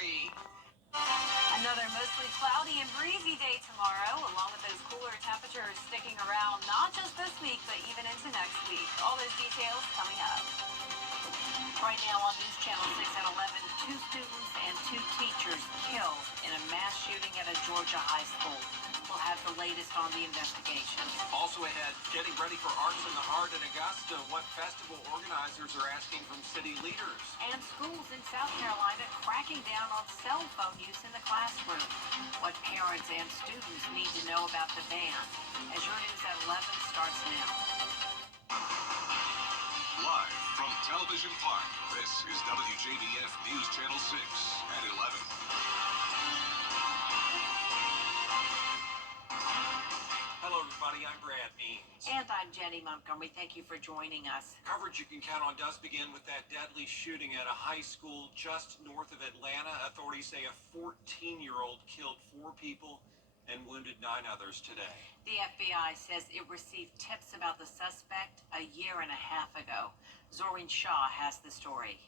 Another mostly cloudy and breezy day tomorrow, along with those cooler temperatures sticking around not just this week, but even into next week. All those details coming up. Right now on News Channel 6 at 11, 2 students and 2 teachers killed in a mass shooting at a Georgia high school. We'll have the latest on the investigation. Also ahead, getting ready for Arts in the Heart in Augusta, what festival organizers are asking from city leaders. And schools in South Carolina cracking down on cell phone use in the classroom. What parents and students need to know about the ban. As your news at 11 starts now. Live from Television Park, this is WJBF News Channel 6 at 11. Hello, everybody. I'm Brad Means. And I'm Jenny Montgomery. Thank you for joining us. Coverage you can count on does begin with that deadly shooting at a high school just north of Atlanta. Authorities say a 14-year-old killed 4 people and wounded 9 others today. The FBI says it received tips about the suspect a year and a half ago. Zoreen Shaw has the story.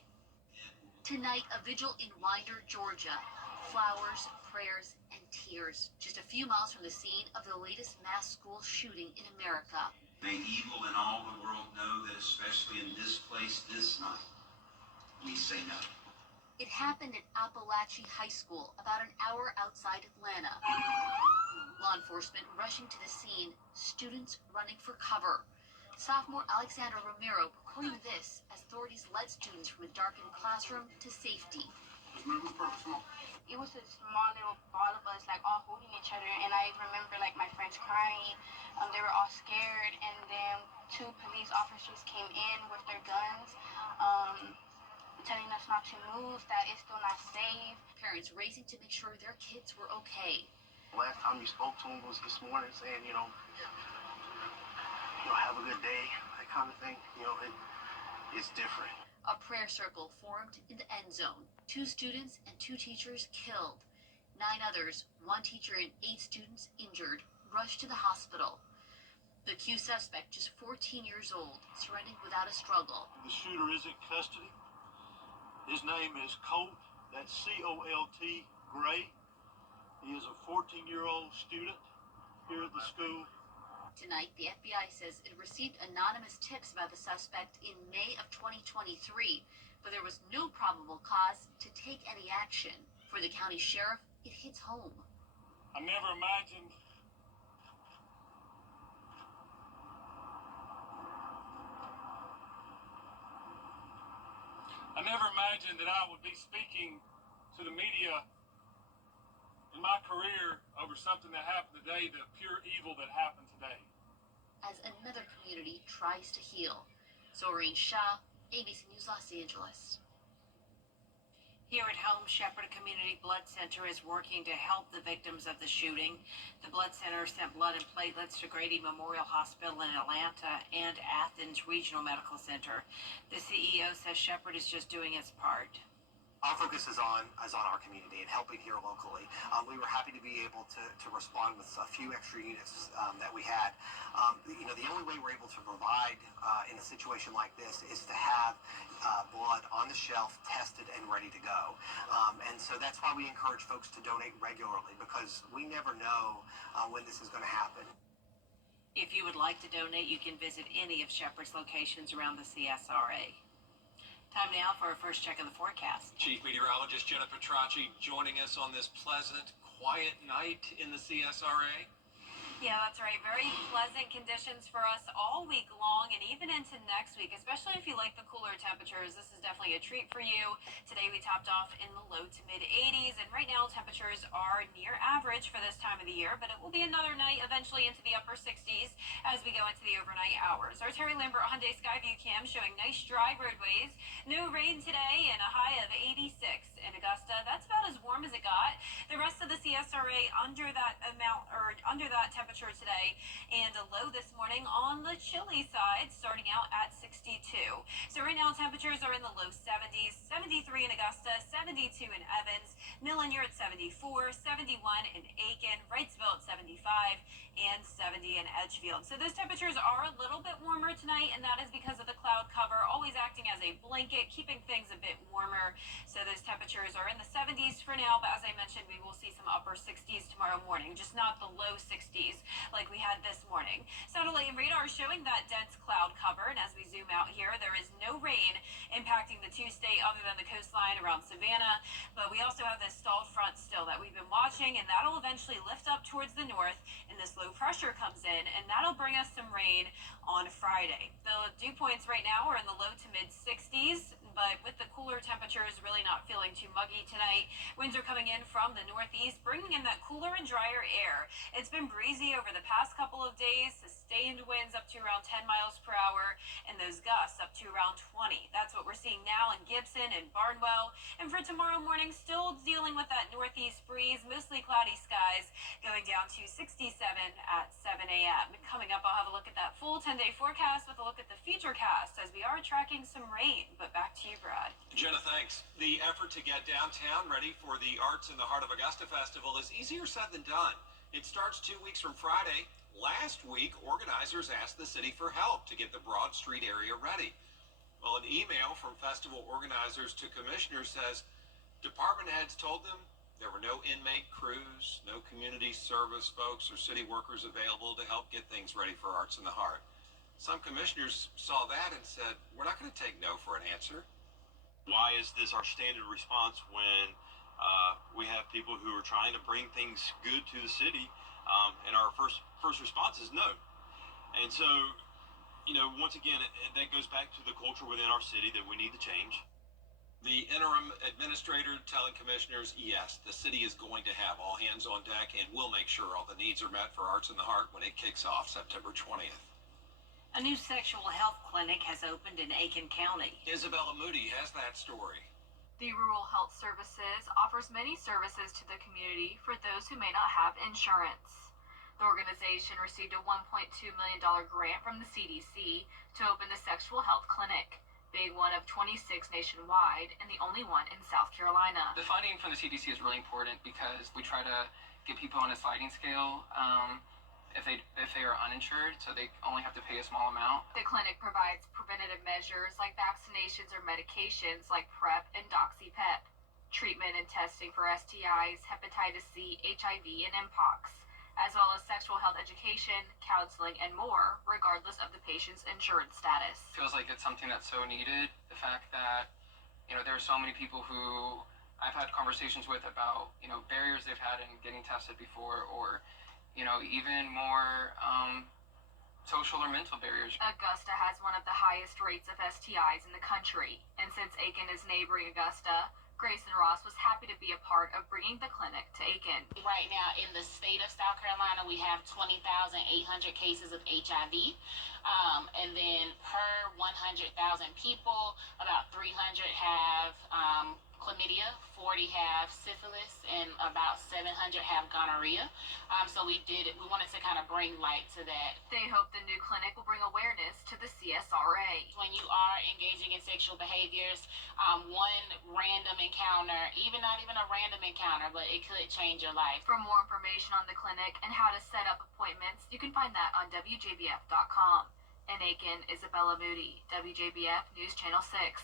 Tonight, a vigil in Winder, Georgia. Flowers, prayers, and tears. Just a few miles from the scene of the latest mass school shooting in America. May evil in all the world know that especially in this place this night, we say no. It happened at Appalachia High School, about an hour outside Atlanta. Law enforcement rushing to the scene, students running for cover. Sophomore Alexander Romero recording this as authorities led students from a darkened classroom to safety. It was a small little ball of us, like all holding each other, and I remember like my friends crying. They were all scared, and then 2 police officers came in with their guns, telling us not to move, that it's still not safe. Parents racing to make sure their kids were okay. Last time you spoke to him was this morning, saying, have a good day, that kind of thing. It's different. A prayer circle formed in the end zone. 2 students and 2 teachers killed. 9 others, 1 teacher and 8 students injured, rushed to the hospital. The accused suspect, just 14 years old, surrendered without a struggle. The shooter is in custody. His name is Colt, that's C-O-L-T, Gray. He is a 14-year-old student here at the school. Tonight, the FBI says it received anonymous tips about the suspect in May of 2023, but there was no probable cause to take any action. For the county sheriff, it hits home. I never imagined that I would be speaking to the media in my career over something that happened today, the pure evil that happened today. As another community tries to heal. Zoreen Shaw, ABC News, Los Angeles. Here at home, Shepherd Community Blood Center is working to help the victims of the shooting. The blood center sent blood and platelets to Grady Memorial Hospital in Atlanta and Athens Regional Medical Center. The CEO says Shepherd is just doing its part. Our focus is on our community and helping here locally. We were happy to be able to respond with a few extra units that we had. The only way we're able to provide in a situation like this is to have blood on the shelf, tested and ready to go. And so that's why we encourage folks to donate regularly, because we never know when this is going to happen. If you would like to donate, you can visit any of Shepherd's locations around the CSRA. Time now for our first check of the forecast. Chief Meteorologist Jenna Petracci joining us on this pleasant, quiet night in the CSRA. Yeah, that's right. Very pleasant conditions for us all week long and even into next week, especially if you like the cooler temperatures. This is definitely a treat for you. Today we topped off in the low to mid 80s, and right now temperatures are near average for this time of the year, but it will be another night eventually into the upper 60s as we go into the overnight hours. Our Terry Lambert Hyundai Skyview cam showing nice dry roadways. No rain today and a high of 86 in Augusta. That's about as warm as it got. The rest of the CSRA under that amount or under that temperature today, and a low this morning on the chilly side, starting out at 62. So right now temperatures are in the low 70s, 73 in Augusta, 72 in Evans, Millen, you're at 74, 71 in Aiken, Wrightsville at 75, and 70 in Edgefield. So those temperatures are a little bit warmer tonight, and that is because of the cloud cover, always acting as a blanket, keeping things a bit warmer. So those temperatures are in the 70s for now, but as I mentioned, we will see some upper 60s tomorrow morning, just not the low 60s like we had this morning. Satellite and radar showing that dense cloud cover, and as we zoom out here, there is no rain impacting the two-state other than the coastline around Savannah, but we also have this stalled front still that we've been watching, and that'll eventually lift up towards the north, and this low pressure comes in, and that'll bring us some rain on Friday. The dew points right now are in the low to mid 60s, but with the cooler temperatures really not feeling too muggy tonight. Winds are coming in from the northeast, bringing in that cooler and drier air. It's been breezy over the past couple of days, sustained winds up to around 10 miles per hour, and those gusts up to around 20. That's what we're seeing now in Gibson and Barnwell. And for tomorrow morning, still dealing with that northeast breeze, mostly cloudy skies, going down to 67 at 7 a.m. Coming up, I'll have a look at that full 10-day forecast with a look at the futurecast as we are tracking some rain. But back to you, Brad. Jenna, thanks. The effort to get downtown ready for the Arts in the Heart of Augusta Festival is easier said than done. It starts 2 weeks from Friday. Last week, organizers asked the city for help to get the Broad Street area ready. Well, an email from festival organizers to commissioners says department heads told them there were no inmate crews, no community service folks or city workers available to help get things ready for Arts in the Heart. Some commissioners saw that and said, we're not going to take no for an answer. Why is this our standard response when we have people who are trying to bring things good to the city, and our first response is no? And so, once again, that goes back to the culture within our city that we need to change. The interim administrator telling commissioners, yes, the city is going to have all hands on deck and will make sure all the needs are met for Arts in the Heart when it kicks off September 20th. A new sexual health clinic has opened in Aiken County. Isabella Moody has that story. The Rural Health Services offers many services to the community for those who may not have insurance. The organization received a $1.2 million grant from the CDC to open the sexual health clinic, being one of 26 nationwide and the only one in South Carolina. The funding from the CDC is really important because we try to get people on a sliding scale if they are uninsured, so they only have to pay a small amount. The clinic provides preventative measures like vaccinations or medications like PrEP and DoxyPep, treatment and testing for STIs, hepatitis C, HIV, and Mpox, as well as sexual health education, counseling, and more, regardless of the patient's insurance status. Feels like it's something that's so needed. The fact that, there are so many people who I've had conversations with about, barriers they've had in getting tested before, or, even more social or mental barriers. Augusta has one of the highest rates of STIs in the country, and since Aiken is neighboring Augusta, Grayson Ross was happy to be a part of bringing the clinic to Aiken. Right now in the state of South Carolina, we have 20,800 cases of HIV. And then per 100,000 people, about 300 have chlamydia, 40 have syphilis, and about 700 have gonorrhea. So we wanted to kind of bring light to that. They hope the new clinic will bring awareness to the CSRA. When you are engaging in sexual behaviors, one random encounter, not even a random encounter, but it could change your life. For more information on the clinic and how to set up appointments, you can find that on WJBF.com. In Aiken, Isabella Moody, WJBF News Channel 6.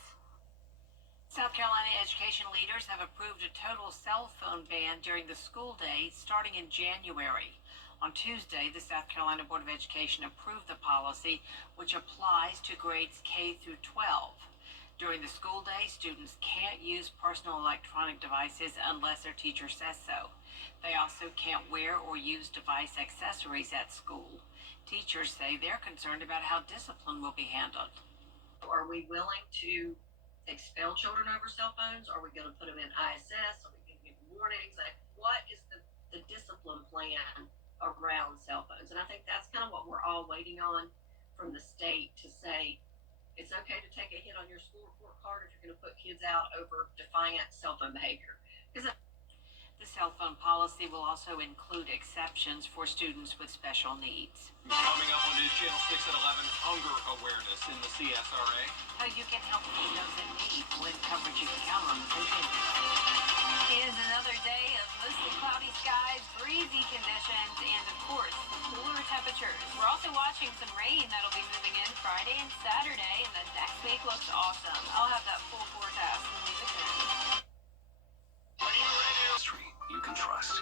South Carolina education leaders have approved a total cell phone ban during the school day starting in January. On Tuesday, the South Carolina Board of Education approved the policy, which applies to grades K through 12. During the school day, students can't use personal electronic devices unless their teacher says so. They also can't wear or use device accessories at school. Teachers say they're concerned about how discipline will be handled. Are we willing to expel children over cell phones? Are we going to put them in ISS? Are we going to give warnings? Like, what is the discipline plan around cell phones? And I think that's kind of what we're all waiting on from the state to say it's okay to take a hit on your school report card if you're going to put kids out over defiant cell phone behavior. The cell phone policy will also include exceptions for students with special needs. Coming up on News Channel 6 at 11, hunger awareness in the CSRA. How you can help feed those in need when coverage you can count on continues. It is another day of mostly cloudy skies, breezy conditions, and of course, cooler temperatures. We're also watching some rain that'll be moving in Friday and Saturday, and then next week looks awesome. I'll have that full forecast when we return. You can trust.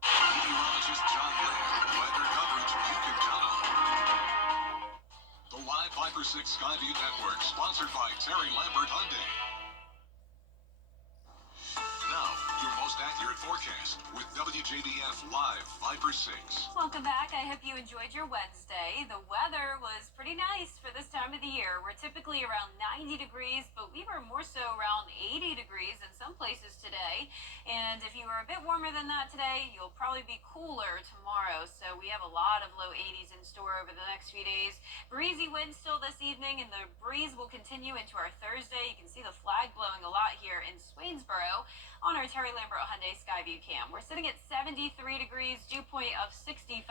Meteorologist John Lynn, weather coverage you can count on. The Live 5 for 6 Skyview Network, sponsored by Terry Lambert Hyundai. Now, your most accurate forecast with WJBF Live 5 for 6. Welcome back. I hope you enjoyed your Wednesday. The weather was pretty nice for this time of the year. We're typically around 90 degrees, but we were more so around 80 degrees in some places today. And if you were a bit warmer than that today, you'll probably be cooler tomorrow. So we have a lot of low 80s in store over the next few days. Breezy winds still this evening, and the breeze will continue into our Thursday. You can see the flag blowing a lot here in Swainsboro on our Terry Lambert Hyundai Skyview cam. We're sitting at 73 degrees, dew point of 65,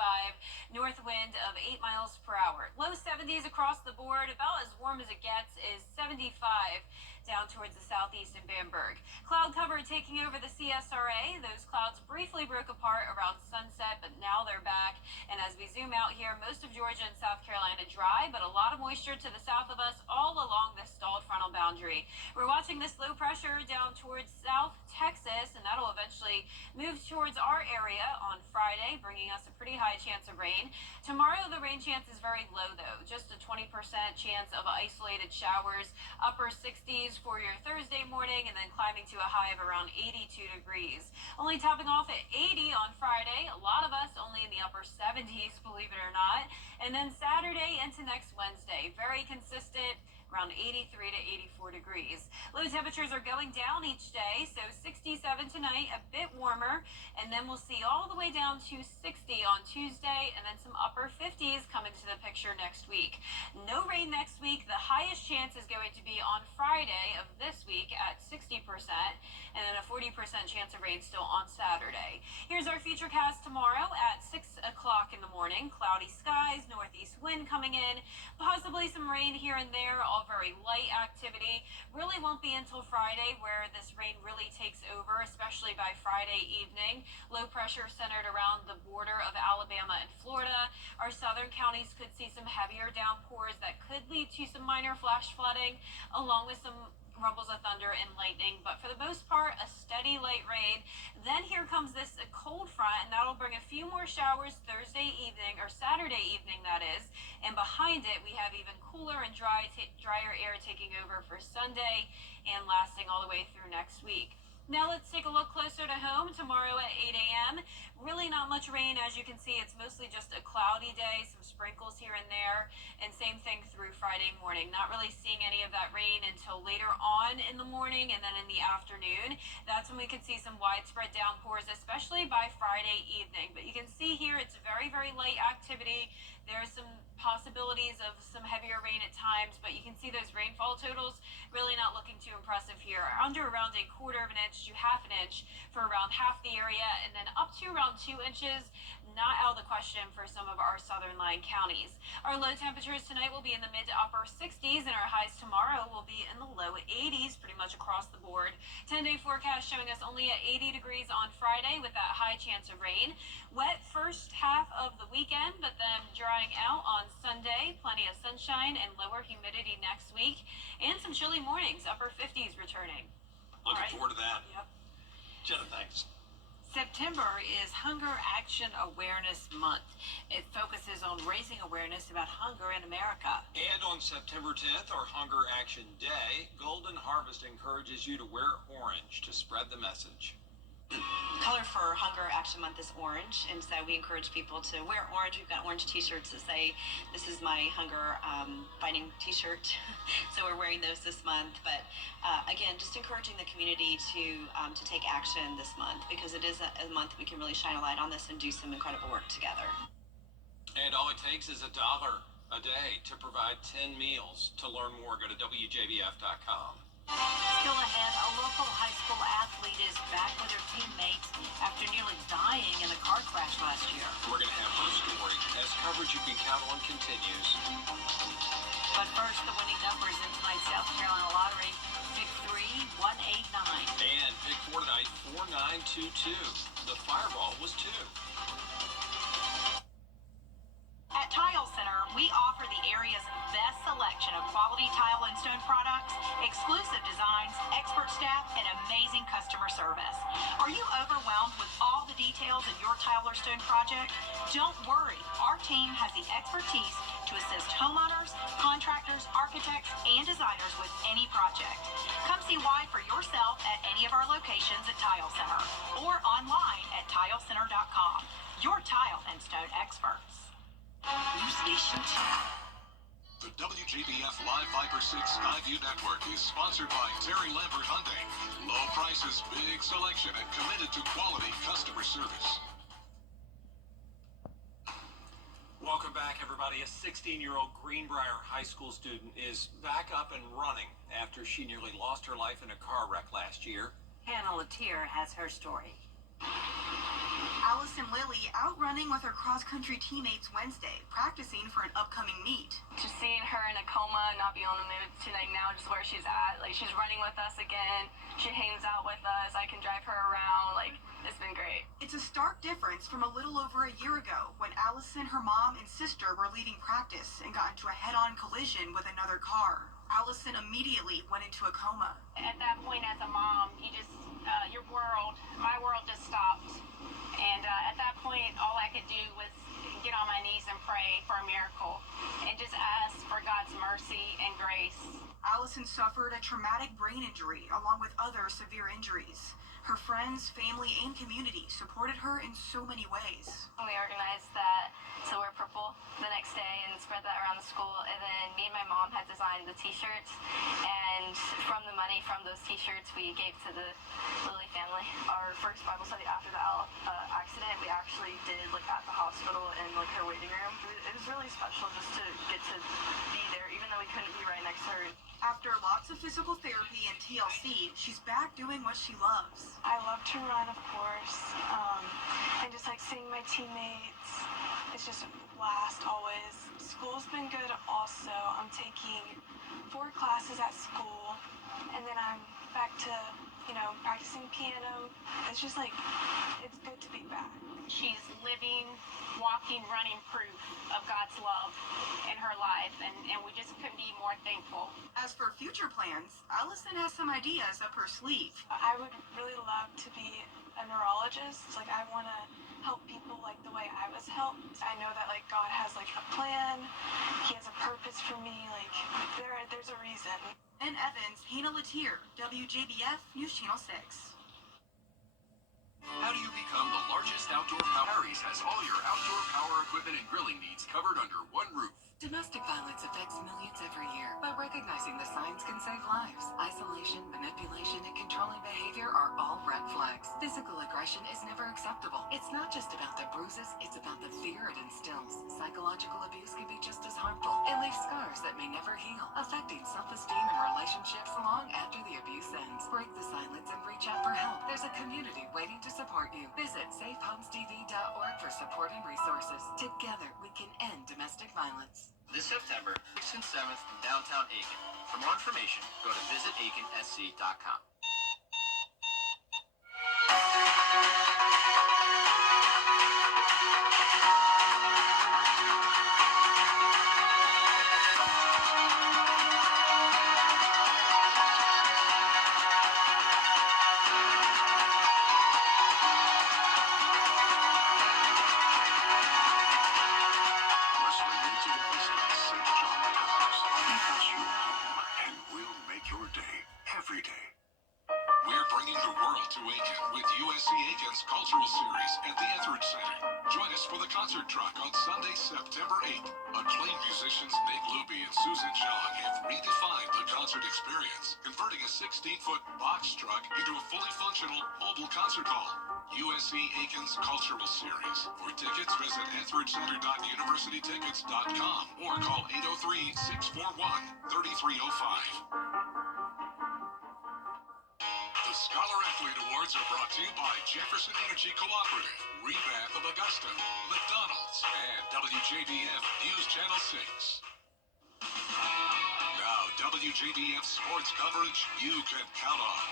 north wind of 8 miles per hour. Low 70s across the board, about as warm as it gets is 75 down towards the southeast in Bamberg. Cloud cover taking over the CSRA. Those clouds briefly broke apart around sunset, but now they're back. And as we zoom out here, most of Georgia and South Carolina dry, but a lot of moisture to the south of us all along the stalled frontal boundary. We're watching this low pressure down towards South Texas, and that'll eventually move towards our area on Friday, bringing us a pretty high chance of rain. Tomorrow, the rain chance is very low, though, just a 20% chance of isolated showers, upper 60s for your Thursday morning, and then climbing to a high of around 82 degrees. Only topping off at 80 on Friday. A lot of us only in the upper 70s, believe it or not. And then Saturday into next Wednesday, very consistent, around 83 to 84 degrees. Low temperatures are going down each day, so 67 tonight, a bit warmer, and then we'll see all the way down to 60 on Tuesday, and then some upper 50s coming to the picture next week. No rain next week. The highest chance is going to be on Friday of this week at 60%, and then a 40% chance of rain still on Saturday. Here's our futurecast tomorrow at 6 o'clock in the morning. Cloudy skies, northeast wind coming in, possibly some rain here and there, all very light activity. Really won't be until Friday where this rain really takes over, especially by Friday evening. Low pressure centered around the border of Alabama and Florida. Our southern counties could see some heavier downpours that could lead to some minor flash flooding, along with some rumbles of thunder and lightning, but for the most part, a steady light rain. Then here comes this cold front, and that'll bring a few more showers Thursday evening, or Saturday evening, that is. And behind it, we have even cooler and drier air taking over for Sunday and lasting all the way through next week. Now let's take a look closer to home. Tomorrow at 8 a.m. Really not much rain. As you can see, it's mostly just a cloudy day, some sprinkles here and there, and same thing through Friday morning. Not really seeing any of that rain until later on in the morning and then in the afternoon. That's when we could see some widespread downpours, especially by Friday evening. But you can see here it's very, very light activity. There's some possibilities of some heavier rain at times, but you can see those rainfall totals really not looking too impressive here. Under around a quarter of an inch to half an inch for around half the area, and then up to around 2 inches. Not out of the question for some of our southern lying counties. Our low temperatures tonight will be in the mid to upper 60s, and our highs tomorrow will be in the low 80s pretty much across the board. 10-day forecast showing us only at 80 degrees on Friday with that high chance of rain. Wet first half of the weekend, but then drying out on Sunday. Plenty of sunshine and lower humidity next week, and some chilly mornings, upper 50s returning. Looking forward to that. Yep. Jenna, thanks. September is Hunger Action Awareness Month. It focuses on raising awareness about hunger in America. And on September 10th, our Hunger Action Day, Golden Harvest encourages you to wear orange to spread the message. The color for Hunger Action Month is orange, and so we encourage people to wear orange. We've got orange t-shirts that say, "This is my hunger fighting t-shirt." So we're wearing those this month. But again, just encouraging the community to take action this month, because it is a month we can really shine a light on this and do some incredible work together. And all it takes is $1 a day to provide 10 meals. To learn more, go to WJBF.com. Still ahead, a local high school athlete is back can count on continues. But first, the winning numbers in tonight's South Carolina lottery. Pick 3, 189. And pick 4 tonight, 4922. The fireball was 2. At Tile Center, we offer the area's best selection of quality tile and stone products, exclusive designs, expert staff, and amazing customer service. Are you overwhelmed with all the details in your tile or stone project? Don't worry. Our team has the expertise to assist homeowners, contractors, architects, and designers with any project. Come see why for yourself at any of our locations at Tile Center or online at tilecenter.com. Your tile and stone experts. News Nation 2. The WJBF Live Viper 6 Skyview Network is sponsored by Terry Lambert Hyundai. Low prices, big selection, and committed to quality customer service. Welcome back, everybody. A 16-year-old Greenbrier High School student is back up and running after she nearly lost her life in a car wreck last year. Hannah Latier has her story. Allison Lilly out running with her cross-country teammates Wednesday, practicing for an upcoming meet. Just seeing her in a coma, not be able to move tonight now, just where she's at. Like, she's running with us again. She hangs out with us. I can drive her around. Like, it's been great. It's a stark difference from a little over a year ago when Allison, her mom, and sister were leading practice and got into a head-on collision with another car. Allison immediately went into a coma. At that point, as a mom, you just, my world just stopped. And at that point, all I could do was get on my knees and pray for a miracle and just ask for God's mercy and grace. Allison suffered a traumatic brain injury along with other severe injuries. Her friends, family, and community supported her in so many ways. We organized that to wear purple the next day and spread that around the school. And then me and my mom had designed the t-shirts. And from the money from those t-shirts, we gave to the Lilly family. Our first Bible study after the accident, we actually did like at the hospital in like her waiting room. It was really special just to get to be there, even though we couldn't be right next to her. After lots of physical therapy and TLC, she's back doing what she loves. I love to run, of course, and just like seeing my teammates. It's just a blast always. School's been good also. I'm taking 4 classes at school, and then I'm back to, practicing piano. It's just like, it's good to be back. She's living, walking, running proof of God's love in her life, and we just couldn't be more thankful. As for future plans, Allison has some ideas up her sleeve. I would really love to be a neurologist. Like, I want to help people like the way I was helped. I know that like God has like a plan. He has a purpose for me. Like, there's a reason. In Evans, Hannah Latier, WJBF News Channel 6. How do you become the largest outdoor power? Harry's has all your outdoor power equipment and grilling needs covered under one roof. Domestic violence affects millions every year, but recognizing the signs can save lives. Isolation, manipulation, and controlling behavior are all red flags. Physical aggression is never acceptable. It's not just about the bruises, it's about the fear it instills. Psychological abuse can be just as harmful and leave scars that may never heal, affecting self-esteem and relationships long after the abuse ends. Break the silence and reach out for help. There's a community waiting to support you. Visit safehomestv.org for support and resources. Together, we can end domestic violence. This September, 6th and 7th in downtown Aiken. For more information, go to visitaikenSC.com. Cultural Series at the Etheridge Center. Join us for the concert truck on Sunday, September 8th. Acclaimed musicians Nick Luby and Susan Jong have redefined the concert experience, converting a 16-foot box truck into a fully functional mobile concert hall. USC Aiken's Cultural Series. For tickets, visit etheridgecenter.universitytickets.com or call 803-641-3305. The Scholar Athlete Awards are brought to you by Jefferson Energy Cooperative, Rebath of Augusta, McDonald's, and WJBF News Channel 6. Now, WJBF sports coverage you can count on.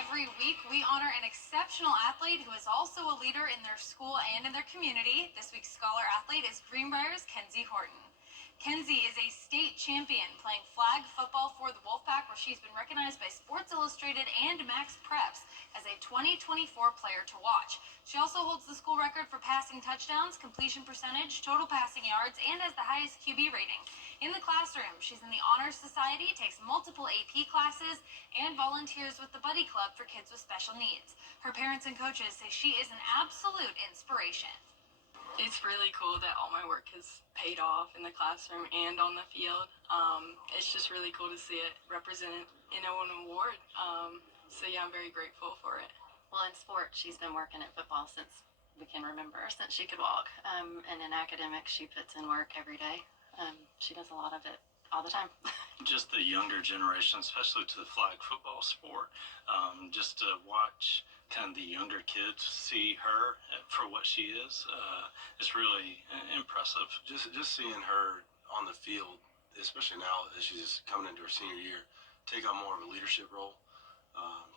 Every week, we honor an exceptional athlete who is also a leader in their school and in their community. This week's Scholar Athlete is Greenbrier's Kenzie Horton. Kenzie is a state champion playing flag football for the Wolfpack, where she's been recognized by Sports Illustrated and Max Preps as a 2024 player to watch. She also holds the school record for passing touchdowns, completion percentage, total passing yards, and has the highest QB rating. In the classroom, she's in the Honor Society, takes multiple AP classes, and volunteers with the Buddy Club for kids with special needs. Her parents and coaches say she is an absolute inspiration. It's really cool that all my work has paid off in the classroom and on the field. It's just really cool to see it represented in an award. So yeah, I'm very grateful for it. Well, in sport, she's been working at football since we can remember, since she could walk. And in academics, she puts in work every day. She does a lot of it all the time. Just the younger generation, especially to the flag football sport, just to watch kind of the younger kids see her for what she is, it's really impressive. Just seeing her on the field, especially now that she's coming into her senior year, take on more of a leadership role.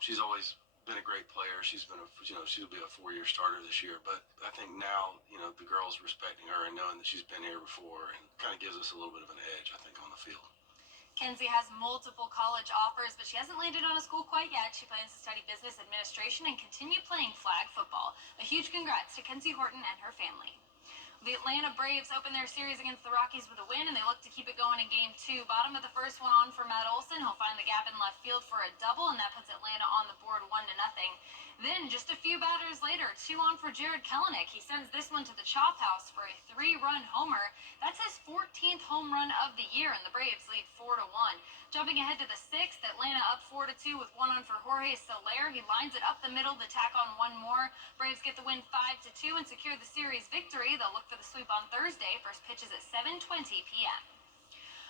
She's always been a great player. She's been she'll be a 4-year starter this year. But I think now, the girls respecting her and knowing that she's been here before, and kind of gives us a little bit of an edge, I think, on the field. Kenzie has multiple college offers, but she hasn't landed on a school quite yet. She plans to study business administration and continue playing flag football. A huge congrats to Kenzie Horton and her family. The Atlanta Braves opened their series against the Rockies with a win, and they look to keep it going in Game 2. Bottom of the first one on for Matt Olson. He'll find the gap in left field for a double, and that puts Atlanta on the board 1-0. Then, just a few batters later, 2 on for Jared Kelenic. He sends this one to the chop house for a 3-run homer. That's his 14th home run of the year, and the Braves lead 4-1. Jumping ahead to the 6th, Atlanta up 4-2 with 1 on for Jorge Soler. He lines it up the middle to tack on one more. Braves get the win 5-2 and secure the series victory. They'll look for the sweep on Thursday. First pitch is at 7:20 p.m.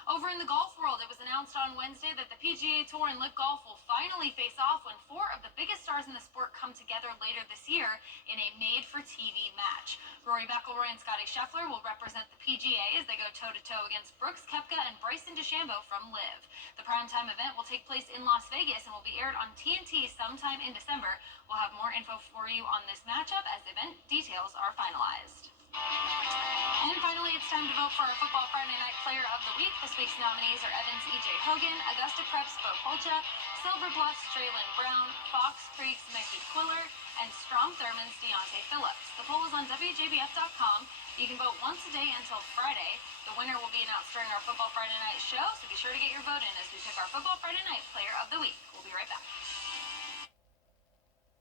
Over in the golf world, it was announced on Wednesday that the PGA Tour and LIV Golf will finally face off when 4 of the biggest stars in the sport come together later this year in a made-for-TV match. Rory McIlroy and Scottie Scheffler will represent the PGA as they go toe-to-toe against Brooks Koepka and Bryson DeChambeau from LIV. The primetime event will take place in Las Vegas and will be aired on TNT sometime in December. We'll have more info for you on this matchup as event details are finalized. And finally, it's time to vote for our Football Friday Night Player of the Week. This week's nominees are Evans E.J. Hogan, Augusta Prep's Bo Polcha, Silver Bluff's Draylon Brown, Fox Creek's Mickey Quiller, and Strom Thurmond's Deontay Phillips. The poll is on WJBF.com. You can vote once a day until Friday. The winner will be announced during our Football Friday Night show, so be sure to get your vote in as we pick our Football Friday Night Player of the Week. We'll be right back.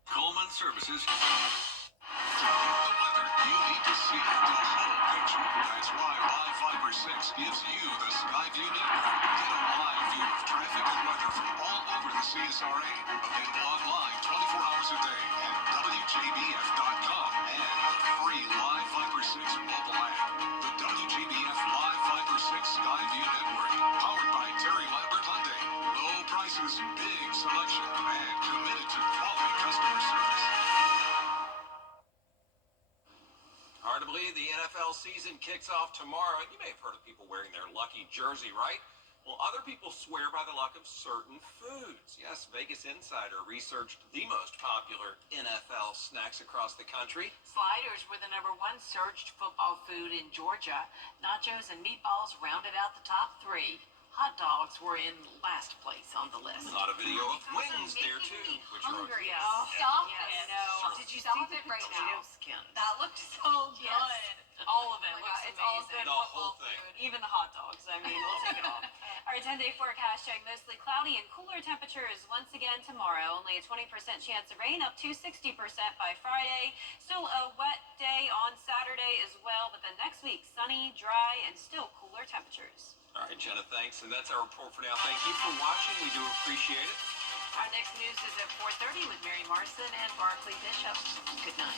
Coleman Services. To get the weather you need to see the whole picture. That's why Live Fiber 6 gives you the Skyview network. Get a live view of traffic and weather from all over the CSRA. Available online 24 hours a day at WJBF.com and the free Live Fiber 6 mobile app. The WJBF Live Fiber 6 Skyview network. Powered by Terry Lambert Hyundai. Low prices, big selection, and committed to quality customer service. Hard to believe the NFL season kicks off tomorrow, and you may have heard of people wearing their lucky jersey, right? Well, other people swear by the luck of certain foods. Yes, Vegas Insider researched the most popular NFL snacks across the country. Sliders were the #1 searched football food in Georgia. Nachos and meatballs rounded out the top 3. Hot dogs were in last place on the list. A lot of video of wings there, too. Which Hungry. are Stop Yes. it. No. Did you Stop see it the right potato now. skin? That looked so good. Yes. All of it looks It's all amazing. good The football whole thing. food. Even the hot dogs. I mean, we'll take it all. Our 10-day forecast showing mostly cloudy and cooler temperatures once again tomorrow. Only a 20% chance of rain, up to 60% by Friday. Still a wet day on Saturday as well, but then next week, sunny, dry, and still cooler temperatures. All right, Jenna, thanks. And that's our report for now. Thank you for watching. We do appreciate it. Our next news is at 4:30 with Mary Marson and Barclay Bishop. Good night.